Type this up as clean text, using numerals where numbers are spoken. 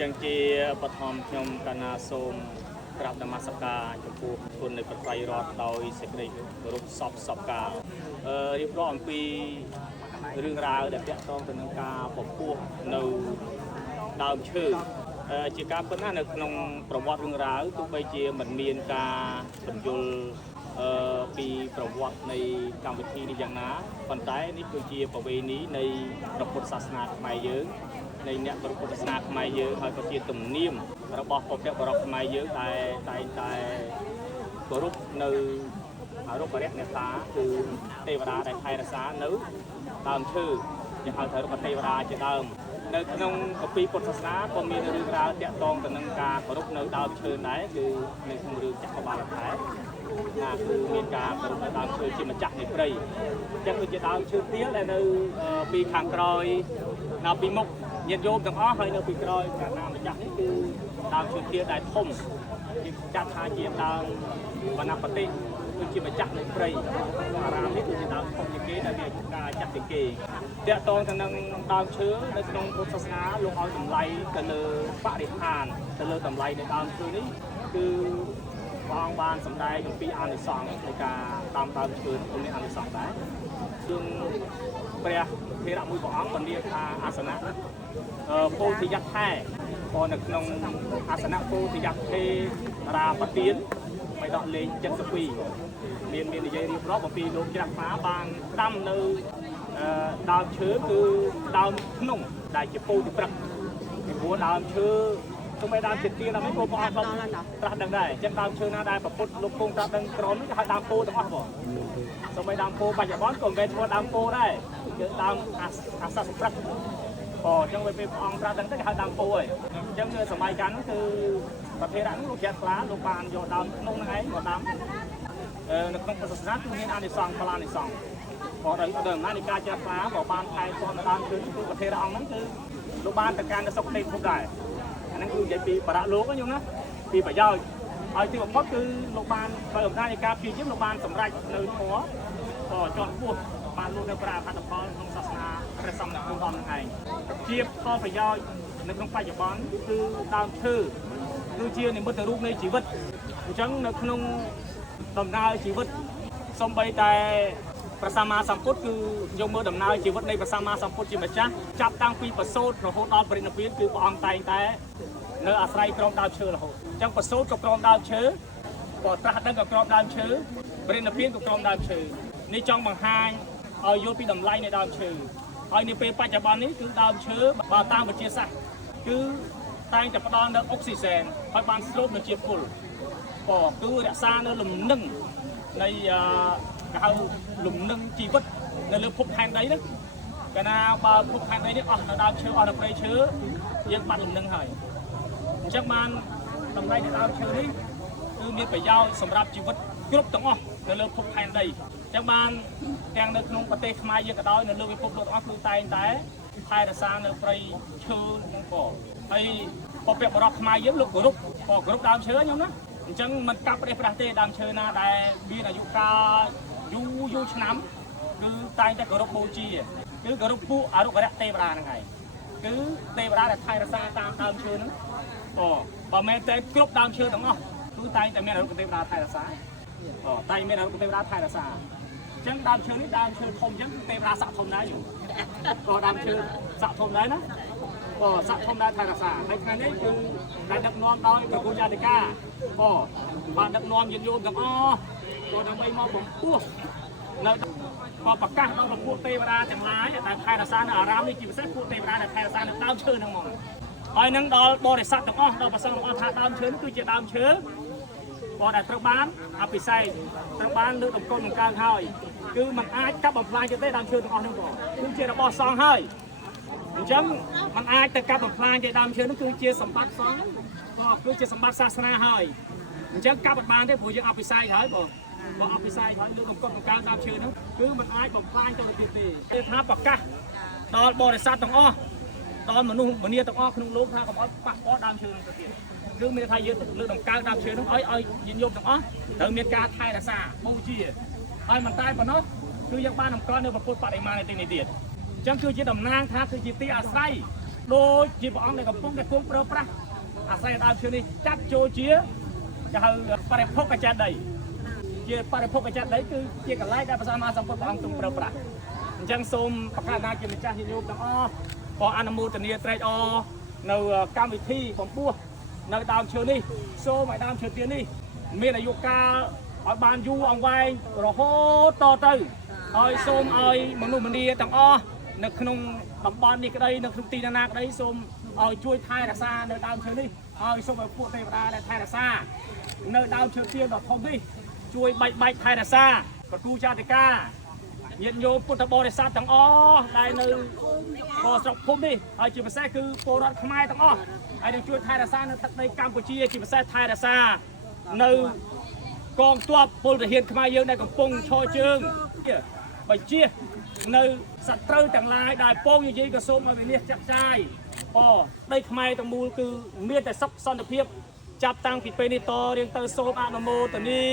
ចឹងជាបឋមខ្ញុំកណាសូមក្រាបនមស្ការចំពោះគុណនៃប្រត្រៃរតដោយសេចក្តីគោរពសពការរៀបរាប់អំពីរឿងរ៉ាវដែលពាក់ព័ន្ធទៅនឹងការពពោះនៅដើមឈើជាការពិតណាស់នៅក្នុងប្រវត្តិរឿងរ៉ាវទោះបីជាមិនមានការបញ្យល់ពីប្រវត្តិនៃកម្មវិធីនេះយ៉ាងណាប៉ុន្តែនេះគឺជាប្រវេណីនៃព្រះពុទ្ធសាសនាខ្មែរយើងនៃអ្នកព្រះពុទ្ធសាសនាខ្មែរយើងហើយក៏ជាទំនៀមរបស់ពុទ្ធបរិសខ្មែរយើងដែលតែងតែគោរពនៅរូបរៈអ្នកតាគឺទេវតាដែលថែរក្សានៅដើមឈើជាហៅថារូបទេវតាជាដើមនៅក្នុងគម្ពីរពុទ្ធសាសនាក៏មានរឿងរ៉ាវទាក់ទងទៅនឹងការគោរពនៅដើមឈើដែរគឺនៅក្នុងរឿងចក្របាលថែគឺមានការគោរពនៅដើមឈើជាម្ចាស់នៃព្រៃអញ្ចឹងគឺជាដើមឈើទាលដែលនៅពីខាងក្រោយនៅពីមុខញាតិញោមទាំងអស់ហើយនៅពីក្រោយខាងណាម្ចាស់នេះគឺដើមឈើទាលដែលធំជាចាត់ថាជាដើមវណ្ណបតិគឺជាម្ចាស់នៃព្រៃអារាមនេះគឺជាដើមធំជាងគេដែលមានអាយុកាលចាស់ជាងគេតាក់ទងទៅនឹងដើមឈើនៅក្នុងពុទ្ធសាសនាលោកឲ្យតម្លៃទៅលើបរិស្ថានទៅលើតម្លៃនៃដើមឈើនេះគឺព្រះអង្គបានសម្ដែងអំពីអានិសង្សនៃការដាំដើមឈើcũngមានអានិសង្សដែរគឺព្រះធេរៈមួយព្រះអង្គបណ្ឌាថាអាសនៈពោធិយថែក៏នៅក្នុងអាសនៈពោធិយថេរាបទានបៃដកលេខ72មាននិយាយរៀបរាប់អំពីលោកច្រាស់ថ្មាបានដាំនៅដើមឈើគឺដើមភ្នំដែលជាពោធិព្រឹកពីព្រោះដើមឈើទោះបីដើមជាទៀនដល់មិនព្រះអង្គត្រាស់ដឹងដែរអញ្ចឹងដើមឈើណាដែលប្រពុតលោកគង់ត្រាស់ដឹងក្រមនេះគេហៅដើមពោទាំងអស់បងសូម្បីដើមពោបច្ចុប្បន្នក៏មិនមែនឈ្មោះដើមពោដែរគឺដើមអាសាសព្រឹកអញ្ចឹងពេលព្រះអង្គត្រាស់ដឹងទៅគេហៅដើមពោហើយអញ្ចឹងនៅសម័យកាលនោះគឺប្រធានៈនោះលោកជាខ្លាលោកបានយកដើមក្នុងហ្នឹងឯងមកដាំនៅក្នុងពុទ្ធសាសនាគឺមានអានិសង្សបលានិសង្សក៏ដោយដំណើរនៃការជាខ្លាក៏បានថែទាំដើមឈើគឺប្រធានៈអង្គហ្នឹងគឺលោកបានទៅកាន់នៅសុខទេពភពដែរហ្នឹងគឺនិយាយពីបរៈលោកហ្នឹងណាពីប្រយោជន៍ហើយទីបំផុតគឺលោកបានដោយអំណាចនៃការព្យាយាមលោកបានសម្រេចនៅធម៌ក៏ជាន់ខ្ពស់បានលោកនៅប្រាអត្ថផលក្នុងសាសនាព្រះសម្មាសម្ពុទ្ធហ្នឹងឯងជាផលប្រយោជន៍នៅក្នុងបច្ចុប្បន្នគឺដើមឈើគឺជានិមិត្តរូបនៃជីវិតអញ្ចឹងនៅក្នុងដំណើរជីវិតសូម្បីតែព្រះសម្មាសម្ពុទ្ធគឺយកមើលដំណើរជីវិតនៃព្រះសម្មាសម្ពុទ្ធជាម្ចាស់ចាប់តាំងពីប្រសូតរហូតដល់បរិនិព្វានគឺព្រះអង្គតែងតែនៅអាស្រ័យក្រោមដើមឈើរហូតអញ្ចឹងប្រសូតក៏ក្រោមដើមឈើក៏ត្រាស់ដឹងក៏ក្រោមដើមឈើបរិនិព្វានក៏ក្រោមដើមឈើនេះចង់បង្ហាញឲ្យយល់ពីតម្លៃនៃដើមឈើហើយនាពេលបច្ចុប្បន្ននេះគឺដើមឈើបើតាមវិទ្យាសាស្ត្រគឺតែងតែផ្ដល់នូវអុកស៊ីសែនឲ្យបានស្រូបនៅជាតិពុលក៏គឺរក្សានៅលំនឹងនៃគេហៅលំនឹងជីវិតនៅលើភពផែនដីហ្នឹងកាលណាបើភពផែនដីនេះអស់នៅដើមឈើអស់នៅព្រៃឈើយើងបាត់លំនឹងហើយអញ្ចឹងបានតម្លៃនៃដើមឈើនេះគឺមានប្រយោជន៍សម្រាប់ជីវិតគ្រប់ទាំងអស់នៅលើភពផែនដីអញ្ចឹងបានទាំងនៅក្នុងប្រទេសខ្មែរយើងក៏ដោយនៅលើពិភពលោកទាំងអស់គឺតែងតែថែរក្សានៅព្រៃឈើហ្នឹងក៏ហើយពពកបរោះខ្មែរយើងលោកគោរពក៏គោរពដើមឈើខ្ញុំណាអញ្ចឹងមិនកាប់ប្រេះប្រាស់ទេដើមឈើណាដែលមានអាយុកាលយូរឆ្នាំគឺតែងតែគោរពបូជាគឺគោរពពួកអរុបរៈទេវតាហ្នឹងហើយគឺទេវតាដែលថែរក្សាតាមដើមឈើហ្នឹងបើមិនតែគ្រប់ដើមឈើទាំងអស់គឺតែងតែមានអរុបទេវតាថែរក្សាតែមានអរុបទេវតាថែរក្សាអញ្ចឹងដើមឈើនេះដើមឈើធំអញ្ចឹងទេវតាស័ក្តិធំដែរយូក៏ដើមឈើស័ក្តិធំដែរណាក៏ស័ក្តិធំដែរថែរក្សាហើយថ្ងៃនេះគឺដែលដឹកនាំដោយព្រះគូយាតិកាក៏បានដឹកនាំញាតិញោមទាំងអស់ក៏ដើម្បីមកបំពោះនៅក៏ប្រកាសដល់ពួកទេវតាទាំងឡាយដែលថែរក្សានៅអារាមនេះជាពិសេសពួកទេវតាដែលថែរក្សានៅដើមឈើហ្នឹងហ្មងហើយនឹងដល់បរិស័ទទាំងអស់ដល់ប្រសងទាំងអស់ថាដើមឈើនេះគឺជាដើមឈើក៏ដែលត្រូវបានអភិសេកត្រូវបានលើកតម្កូលបង្កើនហើយគឺมันអាចកាប់បំផ្លាញទេដើមឈើទាំងអស់ហ្នឹងបងគឺជារបស់សង្ឃហើយអញ្ចឹងมันអាចទៅកាប់បំផ្លាញទេដើមឈើនោះគឺជាសម្បត្តិសង្ឃក៏គឺជាសម្បត្តិសាសនាហើយអញ្ចឹងកាប់មិនបានទេព្រោះយើងអភិសេកហើយបងអភិសេកហើយលើកតម្កូលបង្កើនដើមឈើនោះគឺมันអាចបំផ្លាញទៅទៀតទេគឺថាប្រកាសដល់បរិស័ទទាំងអស់ដល់មនុស្សម្នាទាំងអស់ក្នុងលោកថាកុំឲ្យប៉ះពាល់ដើមឈើនោះទៅទៀតគឺមានថាយើងលើកតម្កើងដើមឈើនោះឲ្យញាតិញោមទាំងអស់ត្រូវមានការថែរក្សាបូជាហើយមិនតែប៉ុណ្ណោះគឺយើងបានតម្កល់នៅពុទ្ធបដិមានេះទៀតអញ្ចឹងគឺជាតំណាងថាគឺជាទីអាស្រ័យ ដូចជាព្រះអង្គដែលកំពុងតែគង់ប្រើប្រាស់អាស្រ័យដើមឈើនេះចាត់ចូលជាគេហៅបរិភោគកញ្ចែដីជាបរិភោគកញ្ចែដីគឺជាកន្លែងដែលព្រះសម្មាសម្ពុទ្ធព្រះអង្គទ្រង់ប្រើប្រាស់អញ្ចឹងសូមប្រកាសថាជាម្ចាស់ញាតិញោមទាំងអស់ក៏អនុមោទនាត្រេកអរនៅកម្មវិធីបំពោះនៅដើមឈើនេះសូមឲ្យដើមឈើទាលនេះមានអាយុកាលឲ្យបានយូរអង្វែងរហូតតទៅហើយសូមឲ្យមនុស្សម្នាទាំងអស់នៅក្នុងតំបន់នេះក្តីនៅក្នុងទីណាក្តីសូមឲ្យជួយថែរក្សានៅដើមឈើនេះហើយសូមឲ្យពួកទេវតាដែលថែរក្សានៅដើមឈើទាលដ៏ធំនេះជួយបែកថែរក្សាប្រគូចាតិកាញាតិញោមពុទ្ធបរិស័ទទាំងអស់ដែលនៅស្រុកភូមិនេះហើយជាពិសេសគឺពលរដ្ឋខ្មែរទាំងអស់ហើយនឹងជួយថែរក្សានៅទឹកដីកម្ពុជាជាពិសេសថែរក្សានៅកងទ័ពពលទាហានខ្មែរយើងដែលកំពុងឈរជើងបញ្ជានៅសត្រូវទាំងឡាយដែលពងនិយាយក៏សូមឲ្យវិនិច្ឆ័យចាត់ចាយដីខ្មែរទាំងមូលគឺមានតែសុខសន្តិភាពចាប់តាំងពីពេលនេះតរៀងទៅសូមអនុមោទនា